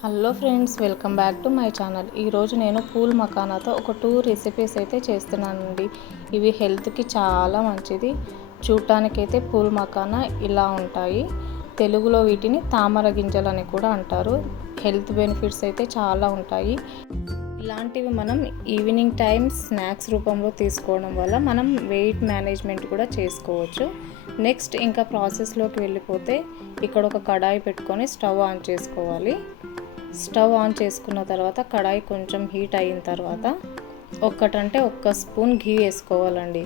Hello friends, welcome back to my channel. ఈరోజు నేను pool మకానాతో ఒక 2 రెసిపీస్ అయితే చేస్తున్నానండి. ఇవి హెల్త్కి చాలా మంచిది. చూడటానికైతే పూల్ మకానా ఇలా ఉంటాయి. తెలుగులో వీటిని తామర గింజలు అని కూడా అంటారు. హెల్త్ బెనిఫిట్స్ అయితే చాలా ఉంటాయి. ఇలాంటివి మనం ఈవినింగ్ టైం స్నాక్స్ రూపంలో తీసుకోవడం వల్ల మనం వెయిట్ మేనేజ్మెంట్ కూడా చేసుకోవచ్చు. నెక్స్ట్ ఇంకా ప్రాసెస్లోకి వెళ్ళిపోతే ఇక్కడ ఒక కడాయి పెట్టుకొని స్టవ్ ఆన్ చేసుకోవాలి. స్టవ్ ఆన్ చేసుకున్న తర్వాత కడాయి కొంచెం హీట్ అయిన తర్వాత ఒక్క స్పూన్ ఘీ వేసుకోవాలండి.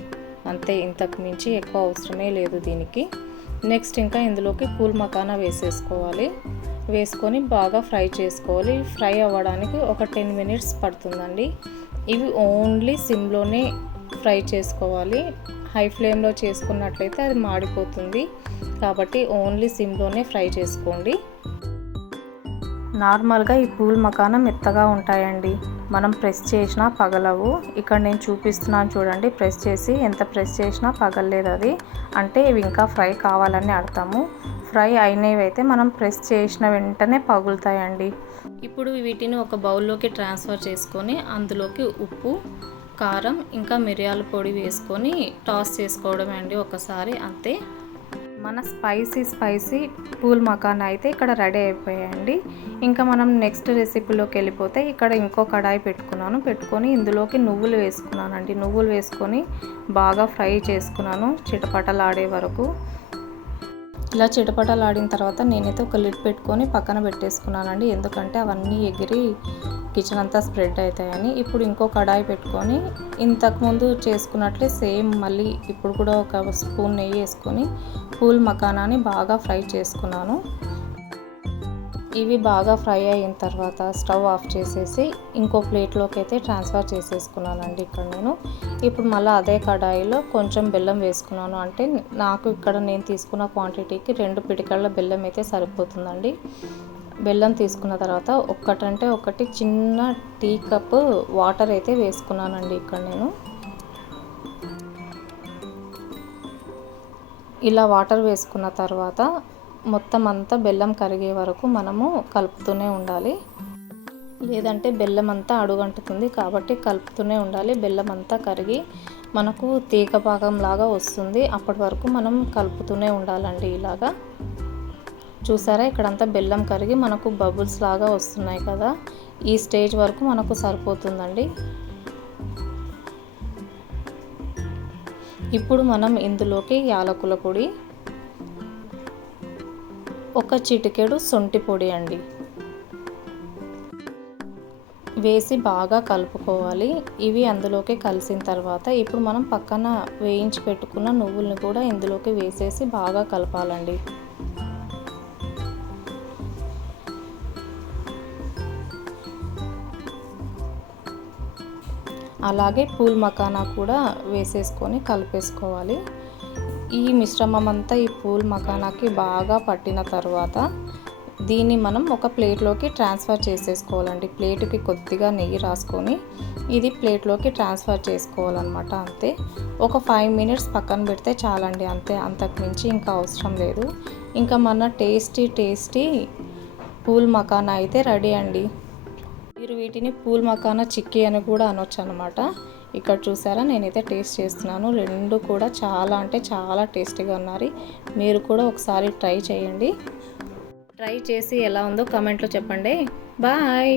అంతే, ఇంతకు మించి ఎక్కువ అవసరమే లేదు దీనికి. నెక్స్ట్ ఇంకా ఇందులోకి పూల్ మకానా వేసుకొని బాగా ఫ్రై చేసుకోవాలి. ఫ్రై అవ్వడానికి ఒక 10 మినిట్స్ పడుతుందండి. ఇవి ఓన్లీ సిమ్లోనే ఫ్రై చేసుకోవాలి. హై ఫ్లేమ్లో చేసుకున్నట్లయితే అది మాడిపోతుంది. కాబట్టి ఓన్లీ సిమ్లోనే ఫ్రై చేసుకోండి. నార్మల్గా ఈ పూల్ మకానా మెత్తగా ఉంటాయండి. మనం ప్రెస్ చేసినా పగలవు. ఇక్కడ నేను చూపిస్తున్నాను చూడండి, ప్రెస్ చేసినా పగలలేదు. అది అంటే ఇవి ఇంకా ఫ్రై కావాలని అర్థము. ఫ్రై అయినవి అయితే మనం ప్రెస్ చేసిన వెంటనే పగులుతాయండి. ఇప్పుడు వీటిని ఒక బౌల్లోకి ట్రాన్స్ఫర్ చేసుకొని అందులోకి ఉప్పు, కారం ఇంకా మిరియాల పొడి వేసుకొని టాస్ చేసుకోవడమే అండి ఒకసారి, అంతే. మన స్పైసీ పూల్ మకానా అయితే ఇక్కడ రెడీ అయిపోయాయండి. ఇంకా మనం నెక్స్ట్ రెసిపీలోకి వెళ్ళిపోతే ఇక్కడ ఇంకో కడాయి పెట్టుకొని ఇందులోకి నువ్వులు వేసుకున్నానండి. నువ్వులు వేసుకొని బాగా ఫ్రై చేసుకున్నాను చిటపటలాడే వరకు. ఇలా చిటపటలాడిన తర్వాత నేనైతే ఒక లిడ్ పెట్టుకొని పక్కన పెట్టేసుకున్నానండి. ఎందుకంటే అవన్నీ ఎగిరి కిచెన్ అంతా స్ప్రెడ్ అవుతాయని. ఇప్పుడు ఇంకో కడాయి పెట్టుకొని ఇంతకుముందు చేసుకున్నట్లే సేమ్ మళ్ళీ ఇప్పుడు కూడా ఒక స్పూన్ నెయ్యి వేసుకొని పూల్ మకానాని బాగా ఫ్రై చేసుకున్నాను. ఇవి బాగా ఫ్రై అయిన తర్వాత స్టవ్ ఆఫ్ చేసేసి ఇంకో ప్లేట్లోకి అయితే ట్రాన్స్ఫర్ చేసేసుకున్నానండి ఇక్కడ నేను. ఇప్పుడు మళ్ళీ అదే కడాయిలో కొంచెం బెల్లం వేసుకున్నాను. అంటే నాకు ఇక్కడ నేను తీసుకున్న క్వాంటిటీకి 2 పిడికళ్ళ బెల్లం అయితే సరిపోతుందండి. బెల్లం తీసుకున్న తర్వాత ఒకటి చిన్న టీ కప్ వాటర్ అయితే వేసుకున్నానండి ఇక్కడ నేను. ఇలా వాటర్ వేసుకున్న తర్వాత మొత్తం అంతా బెల్లం కరిగే వరకు మనము కలుపుతూనే ఉండాలి. లేదంటే బెల్లం అంతా అడుగంటుతుంది. కాబట్టి కలుపుతూనే ఉండాలి. బెల్లం అంతా కరిగి మనకు తీగ పాకం లాగా వస్తుంది. అప్పటి వరకు మనం కలుపుతూనే ఉండాలండి. ఇలాగా చూసారా, ఇక్కడంతా బెల్లం కరిగి మనకు బబుల్స్ లాగా వస్తున్నాయి కదా. ఈ స్టేజ్ వరకు మనకు సరిపోతుందండి. ఇప్పుడు మనం ఇందులోకి యాలకుల పొడి, ఒక చిటికెడు శొంఠి పొడి అండి వేసి బాగా కలుపుకోవాలి. ఇవి అందులోకి కలిసిన తర్వాత ఇప్పుడు మనం పక్కన వేయించి పెట్టుకున్న నువ్వుల్ని కూడా ఇందులోకి వేసేసి బాగా కలపాలండి. అలాగే పూల్ మకానా కూడా వేసేసుకొని కలిపేసుకోవాలి. ఈ మిశ్రమం అంతా ఈ పూల్ మకానాకి బాగా పట్టిన తర్వాత దీన్ని మనం ఒక ప్లేట్లోకి ట్రాన్స్ఫర్ చేసేసుకోవాలండి. ప్లేటుకి కొద్దిగా నెయ్యి రాసుకొని ఇది ప్లేట్లోకి ట్రాన్స్ఫర్ చేసుకోవాలన్నమాట, అంతే. ఒక 5 మినిట్స్ పక్కన పెడితే చాలండి, అంతే. అంతకు మించి ఇంకా అవసరం లేదు. ఇంకా మన టేస్టీ పూల్ మకానా అయితే రెడీ అండి. మీరు వీటిని పూల్ మకానా చిక్కీ అని కూడా అనొచ్చు అనమాట. ఇక్కడ చూసారా, నేనైతే టేస్ట్ చేస్తున్నాను. 2 కూడా చాలా అంటే చాలా టేస్టీగా ఉన్నాయి. మీరు కూడా ఒకసారి ట్రై చేయండి. ట్రై చేసి ఎలా ఉందో కామెంట్లో చెప్పండి. బాయ్.